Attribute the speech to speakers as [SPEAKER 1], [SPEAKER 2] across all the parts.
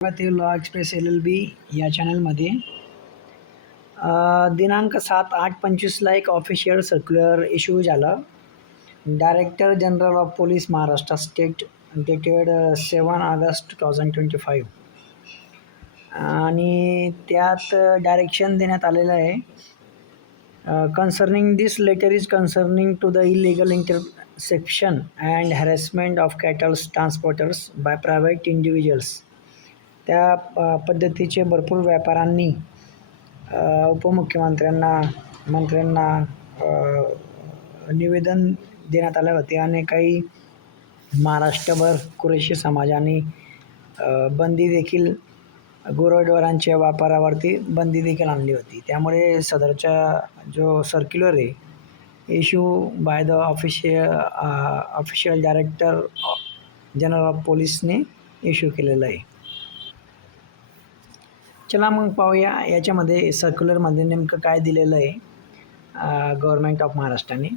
[SPEAKER 1] ते law express L L B या चॅनलमध्ये. दिनांक सात आठ पंचवीसला एक ऑफिशियल सर्क्युलर इश्यू झालं. Director general of police Maharashtra state dated seven August two thousand twenty five आणि त्यात डायरेक्शन देण्यात आलेलं आहे. Concerning this letter is concerning to the illegal interception and harassment of cattles transporters by private individuals त्या प पद्धतीचे भरपूर व्यापाऱ्यांनी उपमुख्यमंत्र्यांना मंत्र्यांना निवेदन देण्यात आले होते आणि काही महाराष्ट्रभर कुरेशी समाजाने बंदीदेखील बंदी देखील बंदीदेखील बंदी देखील आणली होती. त्यामुळे सदरचा जो सर्क्युलर आहे issue by the official official director general of पोलीसने issue केलेला आहे. चला मग पाहूया याच्यामध्ये सर्क्युलरमध्ये नेमकं काय दिलेलं आहे गव्हर्मेंट ऑफ महाराष्ट्राने.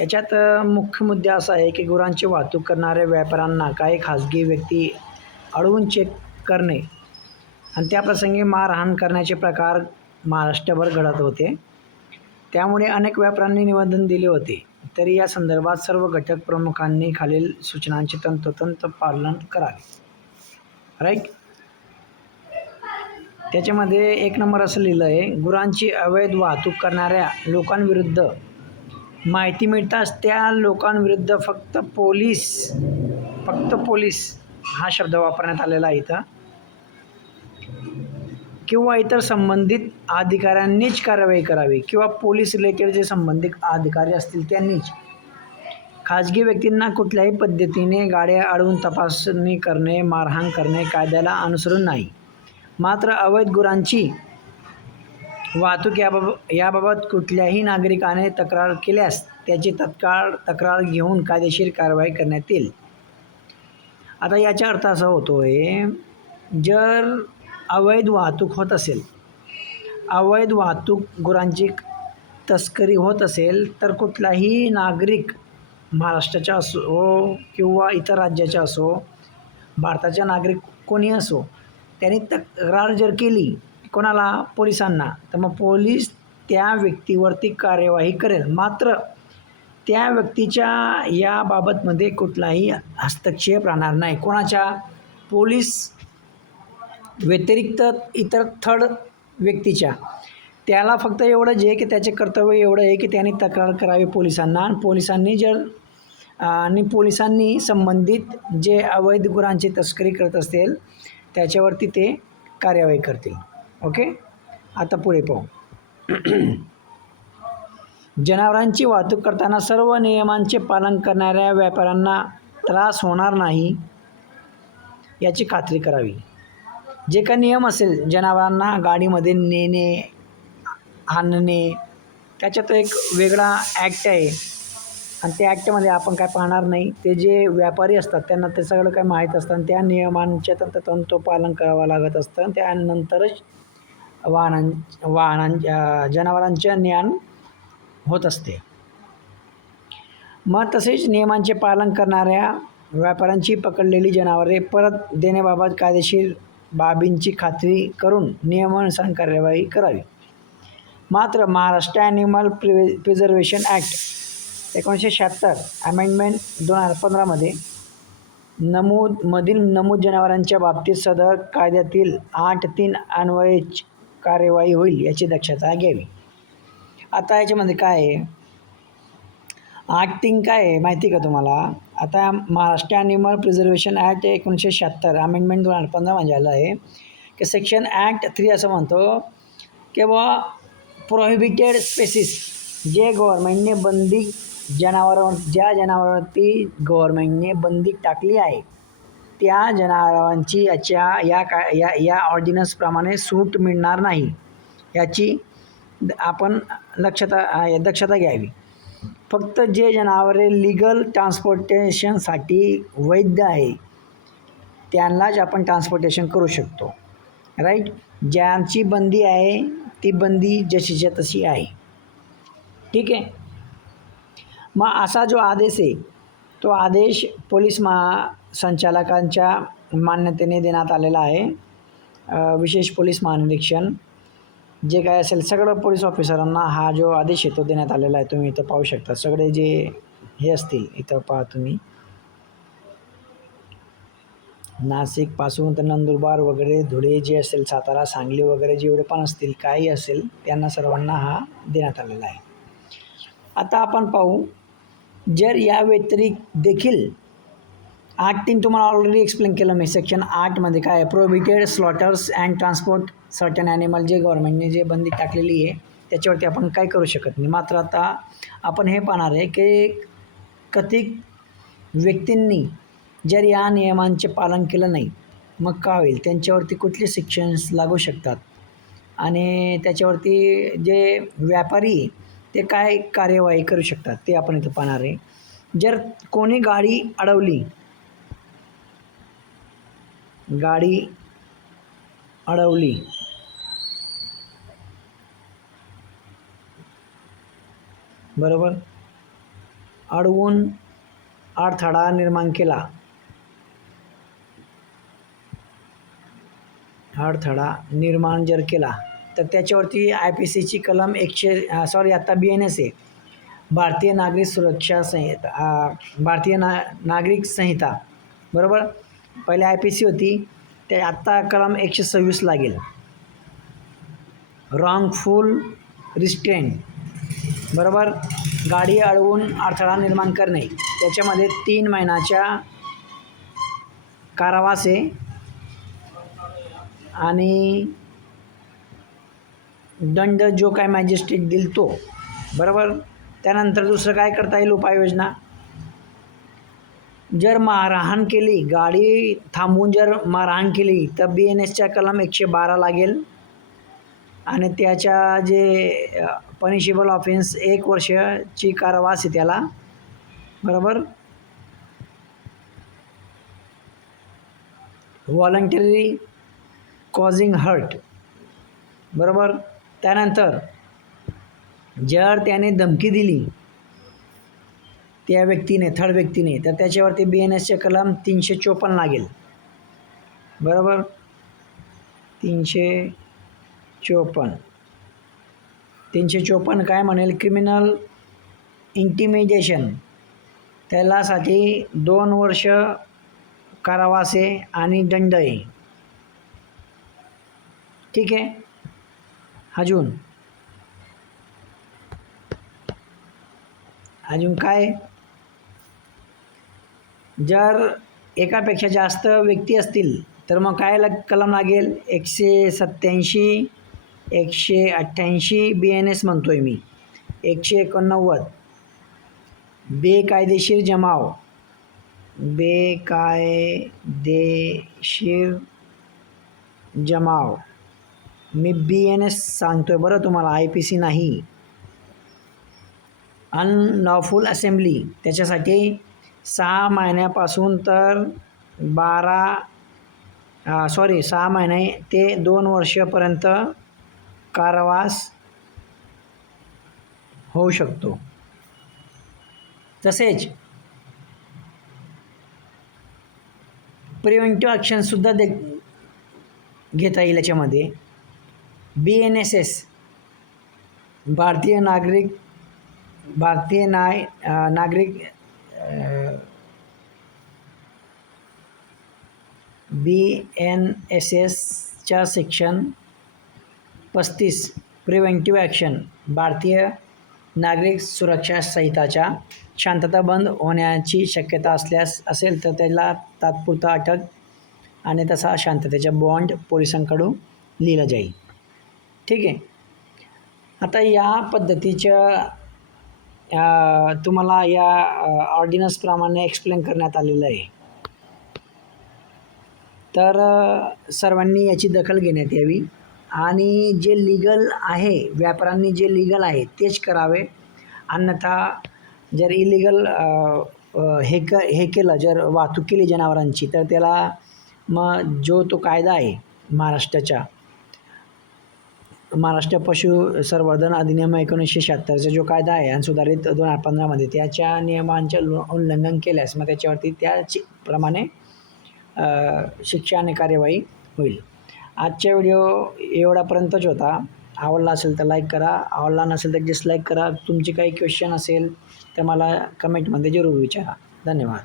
[SPEAKER 1] याच्यात मुख्य मुद्दा असा आहे की गुरांची वाहतूक करणाऱ्या व्यापाऱ्यांना काही खाजगी व्यक्ती अडवून चेक करणे आणि त्याप्रसंगी मारहाण करण्याचे प्रकार महाराष्ट्रभर घडत होते. त्यामुळे अनेक व्यापाऱ्यांनी निवेदन दिले होते. तरी या संदर्भात सर्व घटक प्रमुखांनी खालील सूचनांचे तंतोतंत पालन करावे. राईट त्याच्यामध्ये एक नंबर असं लिहिलं आहे गुरांची अवैध वाहतूक करणाऱ्या लोकांविरुद्ध माहिती मिळताच त्या लोकांविरुद्ध फक्त पोलीस फक्त पोलीस हा शब्द वापरण्यात आलेला आहे इथं. किंवा इतर संबंधित अधिकाऱ्यांनीच कारवाई करावी किंवा पोलीस रिलेटेड जे संबंधित अधिकारी असतील त्यांनीच. खाजगी व्यक्तींना कुठल्याही पद्धतीने गाड्या अडवून तपासणी करणे मारहाण करणे कायद्याला अनुसरून नाही. मात्र अवैध गुरांची वाहतूक याबाबत याबाबत कुठल्याही नागरिकाने तक्रार केल्यास त्याची तत्काळ तक्रार घेऊन कायदेशीर कारवाई करण्यात येईल. आता याचा अर्थ असा होतो आहे जर अवैध वाहतूक होत असेल अवैध वाहतूक गुरांची तस्करी होत असेल तर कुठलाही नागरिक महाराष्ट्राचा असो किंवा इतर राज्याचा असो भारताचा नागरिक कोणी असो त्याने तक्रार जर केली कोणाला? पोलिसांना. तर मग पोलीस त्या व्यक्तीवरती कार्यवाही करेल. मात्र त्या व्यक्तीच्या याबाबतमध्ये कुठलाही हस्तक्षेप राहणार नाही. कोणाच्या? पोलीस व्यतिरिक्त इतर थर्ड व्यक्तीच्या. त्याला फक्त एवढं जे की त्याचे कर्तव्य एवढं आहे की त्यांनी तक्रार करावी पोलिसांना. आणि पोलिसांनी जर आणि पोलिसांनी संबंधित जे अवैध गुरांची तस्करी करत असेल त्याच्यावरती ते कार्यवाही करतील. ओके आता पुढे पाहू. जनावरांची वाहतूक करताना सर्व नियमांचे पालन करणाऱ्या व्यापाऱ्यांना त्रास होणार नाही याची खात्री करावी. जे काही नियम असेल जनावरांना गाडीमध्ये नेणे आणणे त्याच्यात एक वेगळा ॲक्ट आहे. आणि त्या ॲक्टमध्ये आपण काय पाहणार नाही. ते जे व्यापारी असतात त्यांना ते सगळं काय माहीत असतं आणि त्या नियमांच्या तंतोतंत पालन करावं लागत असतं. आणि त्यानंतरच वाहनां वाहनांच्या जनावरांचे ज्ञान होत असते. मग तसेच नियमांचे पालन करणाऱ्या व्यापाऱ्यांची पकडलेली जनावरे परत देण्याबाबत कायदेशीर बाबींची खात्री करून नियमानुसार कार्यवाही करावी. मात्र Maharashtra animal pre preservation act एकोणीसशे शहात्तर अमेंडमेंट दोन हजार पंधरामध्ये नमूद मधील नमूद जनावरांच्या बाबतीत सदर कायद्यातील आठ तीन अन्वयच कार्यवाही होईल याची दक्षता घ्यावी. आता याच्यामध्ये काय आहे? आठ तीन काय आहे माहिती का तुम्हाला? आता महाराष्ट्र ॲनिमल प्रिझर्वेशन ॲक्ट एकोणीसशे शहात्तर अमेंडमेंट दोन हजार पंधरा म्हणजे आलं आहे की सेक्शन ॲक्ट थ्री असं म्हणतो की बुवा प्रोहिबिटेड स्पेसिस जे गव्हर्मेंटने बंदी जनावरांवर ज्या जनावरांवरती गव्हर्मेंटने बंदी टाकली आहे त्या जनावरांची याच्या या का या या ऑर्डिनन्सप्रमाणे सूट मिळणार नाही. याची आपण लक्षता दक्षता घ्यावी. फक्त जे जनावरे लिगल ट्रान्सपोर्टेशनसाठी वैध आहे त्यांनाच आपण ट्रान्सपोर्टेशन करू शकतो. राईट ज्यांची बंदी आहे ती बंदी जशीच्या तशी आहे. ठीक आहे? मग असा जो आदेश आहे तो आदेश पोलीस महासंचालकांच्या मान्यतेने देण्यात आलेला आहे. विशेष पोलीस महानिरीक्षण जे काय असेल सगळं पोलीस ऑफिसरांना हा जो आदेश आहे तो देण्यात आलेला आहे. तुम्ही इथं पाहू शकता. सगळे जे हे असतील इथं पहा तुम्ही. नाशिकपासून तर नंदुरबार वगैरे धुळे जे असेल सातारा सांगली वगैरे जेवढे पण असतील काही असेल त्यांना सर्वांना हा देण्यात आलेला आहे. आता आपण पाहू जर या व्यतिरिक्त देखील आठ तीन तुम्हाला ऑलरेडी एक्सप्लेन केलं मी. सेक्शन आठमध्ये काय आहे? Prohibited slaughters and transport certain animal जे गव्हर्नमेंटने जे बंदी टाकलेली आहे त्याच्यावरती आपण काय करू शकत नाही. मात्र आता आपण हे पाहणार आहे की कथिक व्यक्तींनी जर या नियमांचे पालन केलं नाही मग का होईल? त्यांच्यावरती कुठले शिक्षण लागू शकतात? आणि त्याच्यावरती जे व्यापारी आहे, ते काय कार्यवाही करू शकतात ते आपण इथं पाहणार आहे. जर कोणी गाडी अडवली गाडी अडवली बरोबर अडवून अडथळा निर्माण केला अडथळा निर्माण जर केला तर त्याच्यावरती आय पी सीची कलम एकशे सॉरी आता बी एन एस आहे. भारतीय नागरिक सुरक्षा संहिता भारतीय ना नागरिक संहिता बरोबर? पहिले आय पी सी होती ते आत्ता कलम एकशे सव्वीस लागेल. रॉंगफुल रिस्ट्रेंट बरोबर? गाडी अडवून अडथळा निर्माण करणे त्याच्यामध्ये तीन महिन्याच्या कारावास आहे. आणि दंड जो काय मॅजिस्ट्रेट देईल तो. बरोबर? त्यानंतर दुसरं काय करता येईल उपाययोजना? जर मारहाण केली गाडी थांबवून जर मारहाण केली तर बी एन एसच्या कलम एकशे बारा लागेल. आणि त्याच्या जे पनिशेबल ऑफेन्स एक वर्षाची कारावास आहे त्याला. बरोबर? व्हॉलंटरी कॉझिंग हर्ट बरोबर? त्यानंतर जर त्याने धमकी दिली त्या व्यक्तीने थर्ड व्यक्तीने तर त्याच्यावरती बी एन एसचे कलम तीनशे चोपन्न लागेल. बरोबर? तीनशे चोपन्न. तीनशे चोपन्न काय म्हणेल? क्रिमिनल इंटिमिडेशन त्यालासाठी दोन वर्ष कारावास आहे आणि दंड आहे. ठीक आहे? अजून. अजून काय? जर एकापेक्षा जास्त व्यक्ती असतील तर मग काय लग कलम लागेल? एकशे सत्याऐंशी एकशे अठ्ठ्याऐंशी बी एन एस म्हणतो आहे मी. एकशे एकोणनव्वद. बेकायदेशीर जमाव. बेकायदेशीर जमाव. मी बी एन एस सांगतो आहे बरं तुम्हाला आय पी सी नाही. अनलॉफुल असेंब्ली त्याच्यासाठी सहा महिन्यापासून तर बारा सॉरी सहा महिने ते दोन वर्षापर्यंत कारावास होऊ शकतो. तसेच प्रिव्हेंटिव्ह ॲक्शनसुद्धा दे घेता येईल याच्यामध्ये. बी एन एस एस भारतीय नागरिक भारतीय नाय नागरिक बी एन एस एसच्या सेक्शन पस्तीस प्रिव्हेंटिव्ह ॲक्शन भारतीय नागरिक सुरक्षा संहिताच्या शांतता बंद होण्याची शक्यता असल्यास असेल तर त्याला तात्पुरता अटक आणि तसा शांततेचा बॉन्ड पोलिसांकडून लिहिला जाईल. ठीक आहे. आता या पद्धतीच्या तुम्हाला या ऑर्डिनन्सप्रमाणे एक्सप्लेन करण्यात आलेलं आहे. तर सर्वांनी याची दखल घेण्यात यावी आणि जे लिगल आहे व्यापाऱ्यांनी जे लिगल आहे तेच करावे. अन्यथा जर इलिगल हे क हे केलं जर वाहतूक केली जनावरांची तर त्याला मग जो तो कायदा आहे महाराष्ट्राच्या महाराष्ट्र पशु संवर्धन अधिनियम एकोणीसशे शहात्तरचा जो कायदा आहे आणि सुधारित दोन हजार पंधरामध्ये त्याच्या नियमांचे उल्लंघन केल्यास मग त्याच्यावरती त्याची प्रमाणे शिक्षा आणि कार्यवाही होईल. आजच्या व्हिडिओ एवढापर्यंतच होता. आवडला असेल तर लाईक करा. आवडला नसेल तर डिसलाईक करा. तुमचे काही क्वेश्चन असेल तर मला कमेंटमध्ये जरूर विचारा. धन्यवाद.